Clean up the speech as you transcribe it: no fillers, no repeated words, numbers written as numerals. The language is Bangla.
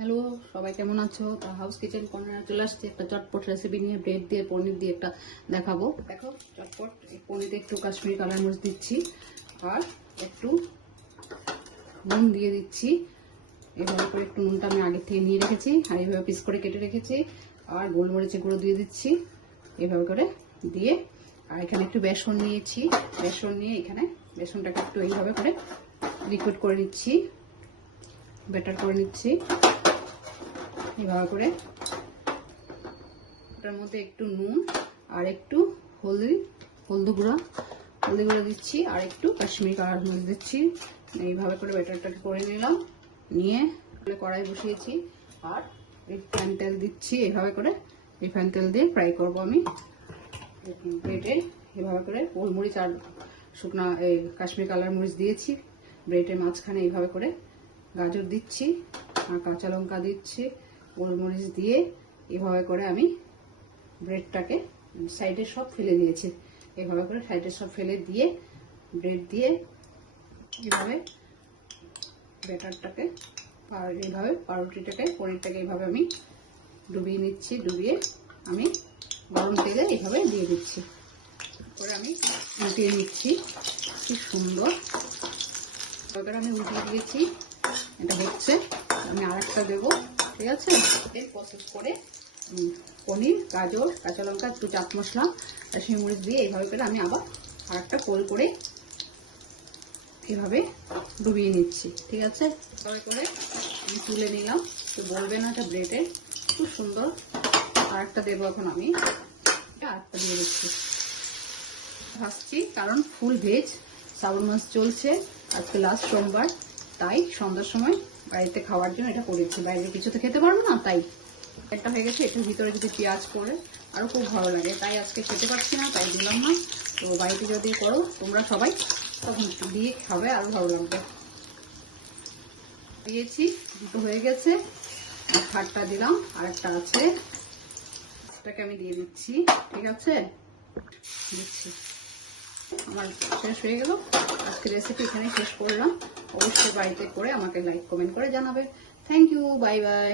হ্যালো, সবাই কেমন আছো? তা হাউস কিচেন কর্নারে চলে আসছে একটা চটপট রেসিপি নিয়ে। ব্রেড দিয়ে পনির দিয়ে একটা দেখাবো। দেখো চটপট এই পনিরে একটু কাশ্মীরি কালার মরিচ দিচ্ছি আর একটু নুন দিয়ে দিচ্ছি। এভাবে করে একটু নুনটা আমি আগে থেকে নিয়ে রেখেছি আর এইভাবে পিস করে কেটে রেখেছি। আর গোলমরিচের গুঁড়ো দিয়ে দিচ্ছি এভাবে করে দিয়ে। আর এখানে একটু বেসন নিয়েছি, বেসন নিয়ে এখানে বেসনটাকে একটু এইভাবে করে লিকুইড করে নিচ্ছি, ব্যাটার করে নিচ্ছি এভাবে করে। ওটার মধ্যে একটু নুন আর একটু হলদি গুঁড়া দিচ্ছি আর একটু কাশ্মীরি কালার মরিচ দিচ্ছি। এইভাবে করে ব্যাটারটাকে করে নিলাম, নিয়ে কড়াই বসিয়েছি আর রিফাইন তেল দিচ্ছি। এইভাবে করে রিফাইন তেল দিয়ে ফ্রাই করব আমি ব্রেডে। এভাবে করে গোলমরিচ আর শুকনা এই কাশ্মীরি কালার মরিচ দিয়েছি ব্রেডের মাঝখানে। এইভাবে করে গাজর দিচ্ছি আর কাঁচা লঙ্কা দিচ্ছি, গোলমরিচ দিয়ে এভাবে করে আমি ব্রেডটাকে সাইডে সব ফেলে দিয়েছি। এভাবে করে সাইডে সব ফেলে দিয়ে ব্রেড দিয়ে এভাবে ব্যাটারটাকে আর এইভাবে পাউরুটিটাকে পনিরটাকে এইভাবে আমি ডুবিয়ে নিচ্ছি। ডুবিয়ে আমি গরম তেলে এইভাবে দিয়ে দিচ্ছি, করে আমি উল্টিয়ে নিচ্ছি। কি সুন্দর এবার আমি উল্টিয়ে দিয়েছি, এটা হচ্ছে। আমি আরেকটা দেবো, ঠিক আছে। এর প্রসেস করে পনির, গাজর, কাঁচা লঙ্কা, একটু চাট মশলা আর শিমরিচ দিয়ে এইভাবে করে আমি আবার আরেকটা কোল করে এভাবে ডুবিয়ে নিচ্ছি, ঠিক আছে। এভাবে করে আমি তুলে নিলাম, তো বলবে না এটা ব্রেডের খুব সুন্দর। আরেকটা দেবো এখন আমি, এটা আরেকটা দিয়ে দিচ্ছি। ভাজছি কারণ ফুল ভেজ শ্রাবণ মাস চলছে, আজকে লাস্ট সোমবার, তাই সন্ধ্যার সময় বাড়িতে খাওয়ার জন্য এটা করেছি। বাইরে কিছু তো খেতে পারবো না, তাই একটা হয়ে গেছে। এটার ভিতরে যদি পেঁয়াজ করে আরও খুব ভালো লাগে, তাই আজকে খেতে পারছি না, তাই দিলাম না। তো বাড়িতে যদি করো তোমরা সবাই, তখন দিয়ে খাবে, আরও ভালো লাগবে। দিয়েছি, দুটো হয়ে গেছে আর থার্ডটা দিলাম, আরেকটা আছে, সেটাকে আমি দিয়ে দিচ্ছি, ঠিক আছে। দিচ্ছি, আমার শেষ হয়ে গেল। আজকে রেসিপি এখানে শেষ করলাম। অবশ্যই বাড়িতে করে আমাকে লাইক কমেন্ট করে জানাবে। Thank you, bye by.